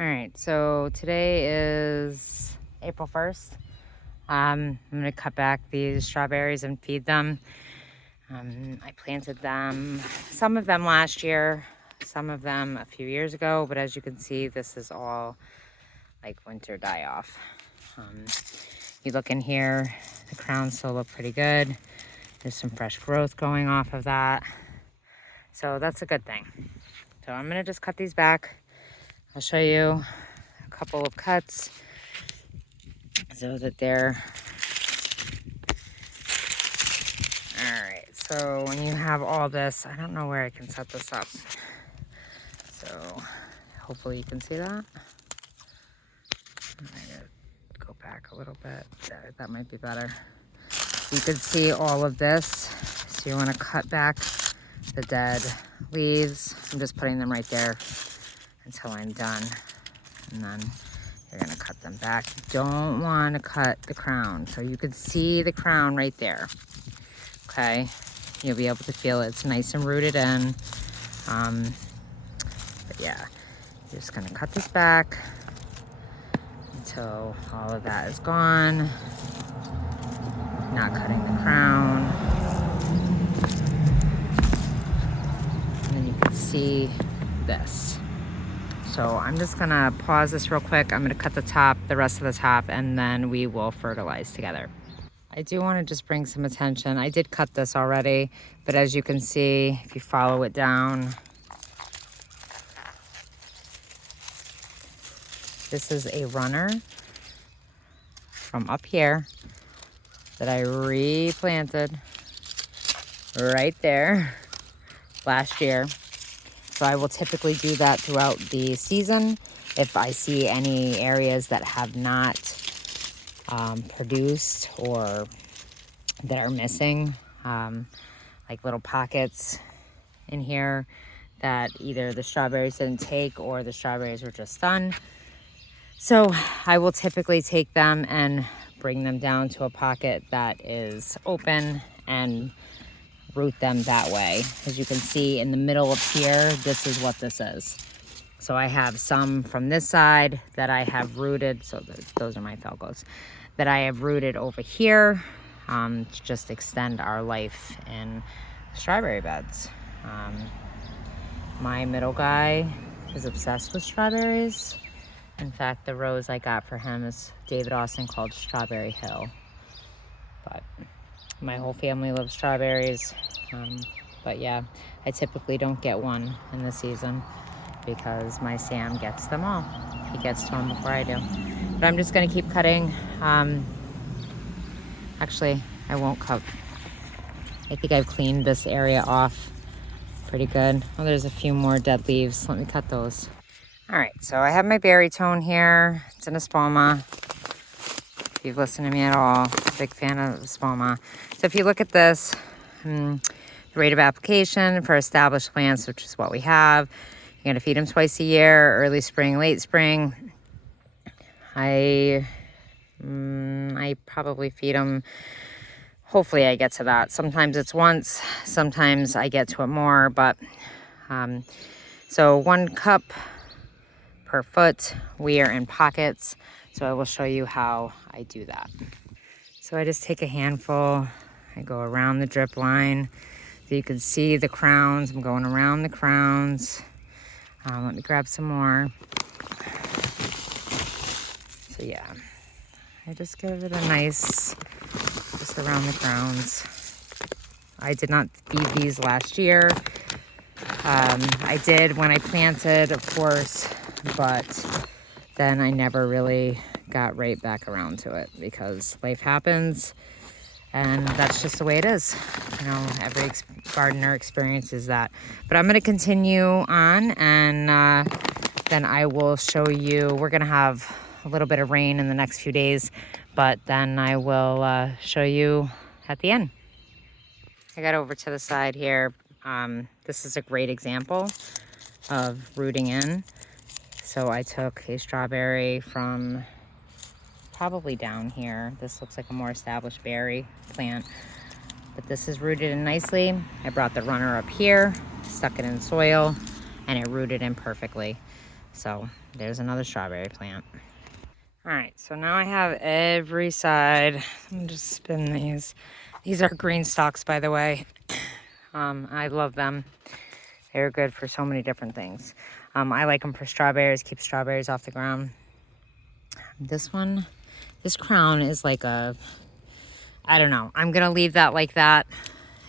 All right, so today is April 1st. I'm gonna cut back these strawberries and feed them. I planted them, some of them last year, some of them a few years ago, but as you can see, this is all like winter die off. You look in here, the crowns still look pretty good. There's some fresh growth going off of that. So that's a good thing. So I'm gonna just cut these back. I'll show you a couple of cuts so that they're all right. So when you have all this, I don't know where I can set this up, so hopefully you can see that. I'm gonna go back a little bit there. That might be better. You can see all of this, so you want to cut back the dead leaves. I'm just putting them right there until I'm done, and then you're gonna cut them back. You don't want to cut the crown, so you can see the crown right there. Okay, you'll be able to feel it. It's nice and rooted in. But yeah, you're just gonna cut this back until all of that is gone. Not cutting the crown. And then you can see this. So I'm just gonna pause this real quick. I'm gonna cut the top, the rest of the top, and then we will fertilize together. I do want to just bring some attention. I did cut this already, but as you can see, if you follow it down, this is a runner from up here that I replanted right there last year. So I will typically do that throughout the season. If I see any areas that have not produced or that are missing, like little pockets in here that either the strawberries didn't take or the strawberries were just done. So I will typically take them and bring them down to a pocket that is open and root them that way. As you can see in the middle of here, this is what this is. So I have some from this side that I have rooted. So those are my Felgos that I have rooted over here to just extend our life in strawberry beds. My middle guy is obsessed with strawberries. In fact, the rose I got for him is David Austin called Strawberry Hill. But my whole family loves strawberries. But yeah, I typically don't get one in the season because my Sam gets them all. He gets to them before I do. But I'm just gonna keep cutting. Actually, I won't cut. I think I've cleaned this area off pretty good. Oh, there's a few more dead leaves. Let me cut those. All right, so I have my berry tone here. It's an Espoma. If you've listened to me at all, big fan of Espoma. So if you look at this, the rate of application for established plants, which is what we have, you're gonna feed them twice a year, early spring, late spring. I probably feed them, hopefully I get to that. Sometimes it's once, sometimes I get to it more, but so 1 cup per foot. We are in pockets, so I will show you how I do that. So I just take a handful, I go around the drip line so you can see the crowns. I'm going around the crowns. Let me grab some more. So yeah, I just give it a nice, just around the crowns. I did not feed these last year. I did when I planted, of course, but then I never really got right back around to it because life happens and that's just the way it is. You know, every gardener experiences that. But I'm gonna continue on and then I will show you, we're gonna have a little bit of rain in the next few days, but then I will show you at the end. I got over to the side here. This is a great example of rooting in. So I took a strawberry from probably down here. This looks like a more established berry plant, but this is rooted in nicely. I brought the runner up here, stuck it in soil, and it rooted in perfectly. So there's another strawberry plant. All right, so now I have every side. Let me just spin these. These are green stalks, by the way. I love them. They're good for so many different things. I like them for strawberries, keep strawberries off the ground. This one, this crown is like a, I don't know. I'm gonna leave that like that.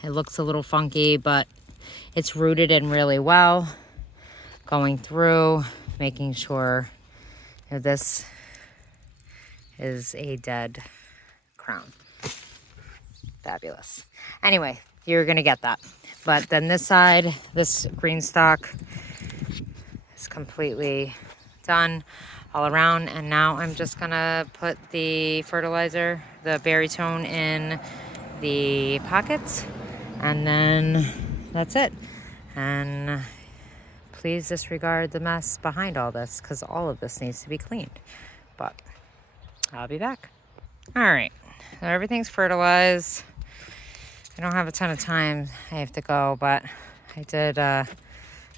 It looks a little funky, but it's rooted in really well. Going through, making sure this is a dead crown. Fabulous. Anyway, you're gonna get that. But then this side, this green stalk is completely done all around. And now I'm just gonna put the fertilizer, the Berrytone, in the pockets. And then that's it. And please disregard the mess behind all this, because all of this needs to be cleaned. But I'll be back. All right, so everything's fertilized. I don't have a ton of time. I have to go, but I did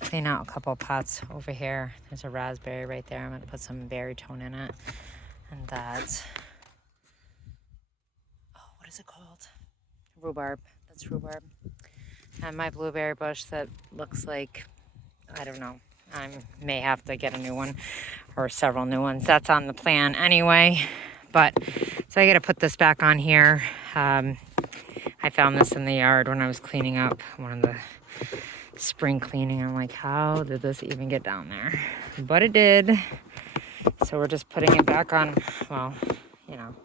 clean out a couple pots over here. There's a raspberry right there. I'm gonna put some Berrytone in it. And that, oh, what is it called? Rhubarb. That's rhubarb. And my blueberry bush that looks like, I don't know. I may have to get a new one or several new ones. That's on the plan anyway. But, so I gotta put this back on here. I found this in the yard when I was cleaning up one of the spring cleaning. I'm like, how did this even get down there? But it did. So we're just putting it back on. Well, you know,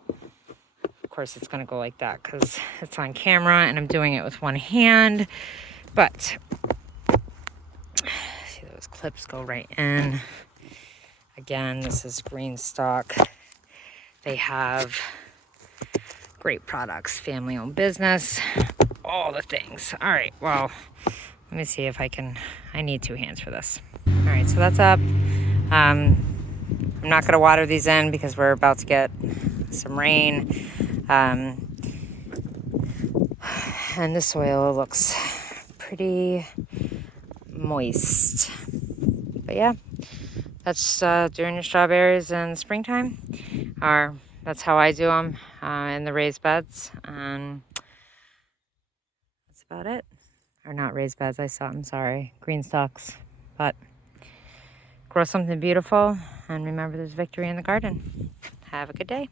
of course it's gonna go like that because it's on camera and I'm doing it with one hand. But see, those clips go right in. Again, this is green stalk. They have great products, family-owned business, all the things. All right, well, let me see if I can, I need 2 hands for this. All right, so that's up. I'm not gonna water these in because we're about to get some rain. And the soil looks pretty moist. But yeah, that's doing your strawberries in springtime. That's how I do them in the raised beds, and that's about it. Or not raised beds, I'm sorry, green stalks. But grow something beautiful, and remember there's victory in the garden. Have a good day.